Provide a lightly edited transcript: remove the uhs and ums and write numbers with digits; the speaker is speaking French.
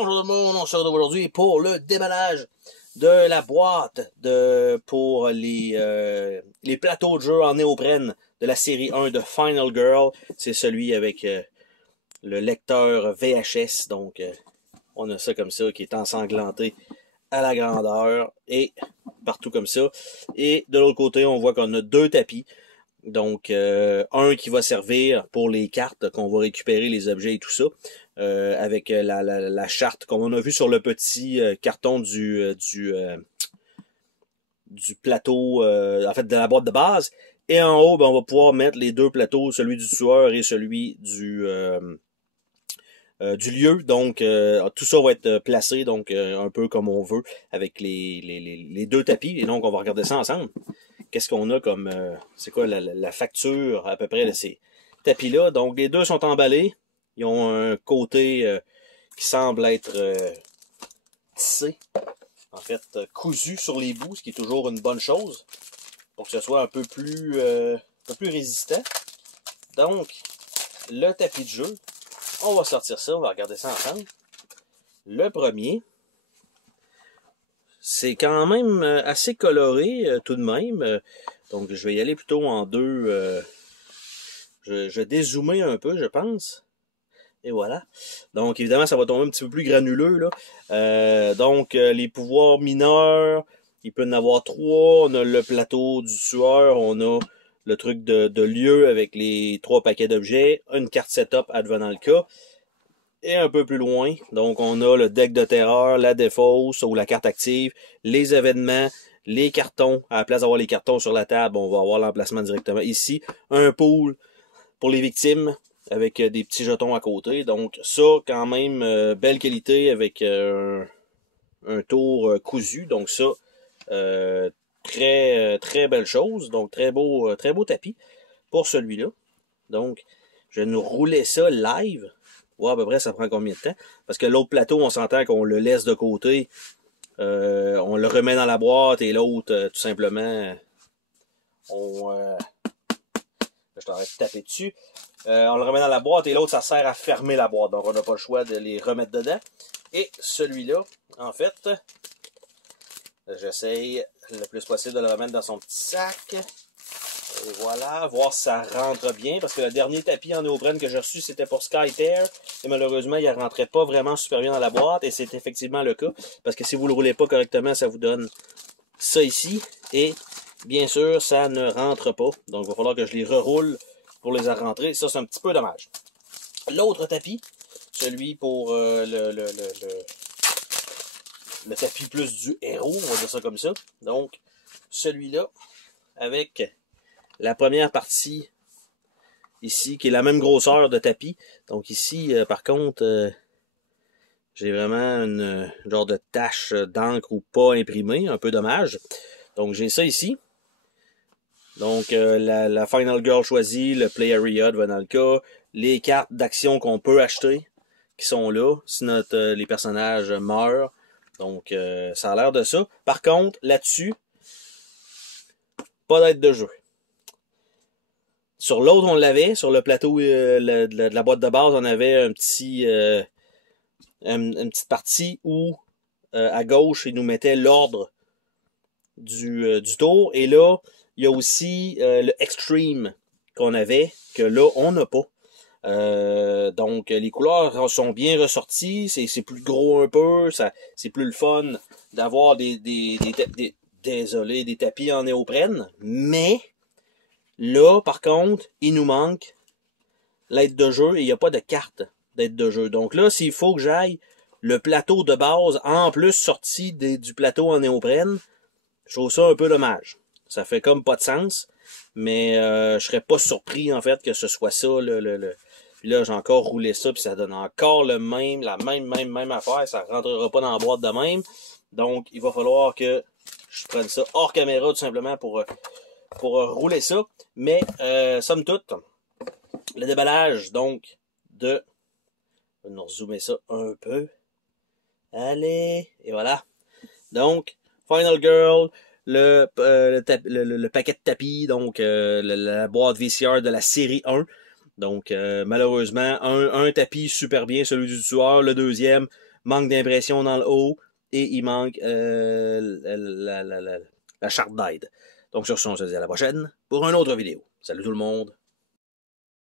Bonjour tout le monde, on se retrouve aujourd'hui pour le déballage de la boîte pour les plateaux de jeu en néoprène de la série 1 de Final Girl. C'est celui avec le lecteur VHS, donc on a ça comme ça qui est ensanglanté à la grandeur et partout comme ça. Et de l'autre côté, on voit qu'on a deux tapis. Donc, un qui va servir pour les cartes, qu'on va récupérer les objets et tout ça, avec la charte qu'on a vu sur le petit carton du plateau, en fait, de la boîte de base. Et en haut, ben, on va pouvoir mettre les deux plateaux, celui du tueur et celui du lieu. Donc, tout ça va être placé, donc un peu comme on veut, avec les deux tapis. Et donc, on va regarder ça ensemble. Qu'est-ce qu'on a comme... c'est quoi la facture à peu près de ces tapis-là? Donc, les deux sont emballés. Ils ont un côté qui semble être tissé. En fait, cousu sur les bouts, ce qui est toujours une bonne chose. Pour que ce soit un peu plus résistant. Donc, le tapis de jeu. On va sortir ça, on va regarder ça ensemble. Le premier... C'est quand même assez coloré tout de même. Donc je vais y aller plutôt en deux. Je vais dézoomer un peu, je pense. Et voilà. Donc évidemment, ça va tomber un petit peu plus granuleux, là. Donc les pouvoirs mineurs, il peut y en avoir trois. On a le plateau du tueur, on a le truc de lieu avec les trois paquets d'objets, une carte setup advenant le cas. Et un peu plus loin, donc on a le deck de terreur, la défausse ou la carte active, les événements, les cartons. À la place d'avoir les cartons sur la table, on va avoir l'emplacement directement ici. Un pool pour les victimes avec des petits jetons à côté. Donc ça, quand même, belle qualité avec un tour cousu. Donc ça, très belle chose. Donc très beau tapis pour celui-là. Donc, je vais nous rouler ça live. Ouais, à peu près, ça prend combien de temps? Parce que l'autre plateau, on s'entend qu'on le laisse de côté. On le remet dans la boîte et l'autre, tout simplement, je t'arrête de taper dessus. On le remet dans la boîte et l'autre, ça sert à fermer la boîte. Donc, on n'a pas le choix de les remettre dedans. Et celui-là, en fait, j'essaye le plus possible de le remettre dans son petit sac. Et voilà, voir si ça rentre bien, parce que le dernier tapis en néoprène que j'ai reçu, c'était pour Skytear, et malheureusement, il ne rentrait pas vraiment super bien dans la boîte, et c'est effectivement le cas, parce que si vous ne le roulez pas correctement, ça vous donne ça ici, et bien sûr, ça ne rentre pas, donc il va falloir que je les reroule pour les rentrer, ça c'est un petit peu dommage. L'autre tapis, celui pour le tapis plus du héros, on va dire ça comme ça, donc celui-là, avec... la première partie, ici, qui est la même grosseur de tapis. Donc ici, par contre, j'ai vraiment une genre de tache d'encre ou pas imprimée, un peu dommage. Donc j'ai ça ici. Donc la Final Girl choisie, le Play Area de dans le cas, les cartes d'action qu'on peut acheter, qui sont là, si les personnages meurent. Donc ça a l'air de ça. Par contre, là-dessus, pas d'aide de jeu. Sur l'autre, on l'avait. Sur le plateau de la boîte de base, on avait une petite partie où, à gauche, il nous mettait l'ordre du tour. Et là, il y a aussi le Extreme qu'on avait, que là, on n'a pas. Donc, les couleurs sont bien ressorties. C'est plus gros un peu. C'est plus le fun d'avoir des tapis en néoprène. Mais... là, par contre, il nous manque l'aide de jeu et il n'y a pas de carte d'aide de jeu. Donc là, s'il faut que j'aille le plateau de base en plus sorti du plateau en néoprène, je trouve ça un peu dommage. Ça fait comme pas de sens, mais je serais pas surpris en fait que ce soit ça. Puis là, j'ai encore roulé ça, puis ça donne encore la même affaire. Ça rentrera pas dans la boîte de même. Donc, il va falloir que je prenne ça hors caméra tout simplement pour rouler ça. Mais, somme toute, le déballage, donc, on va nous zoomer ça un peu. Allez, et voilà. Donc, Final Girl, le paquet de tapis, donc la boîte VCR de la série 1. Donc, malheureusement, un tapis super bien, celui du tueur. Le deuxième, manque d'impression dans le haut, et il manque la charte d'aide. Donc sur ce, on se dit à la prochaine pour une autre vidéo. Salut tout le monde!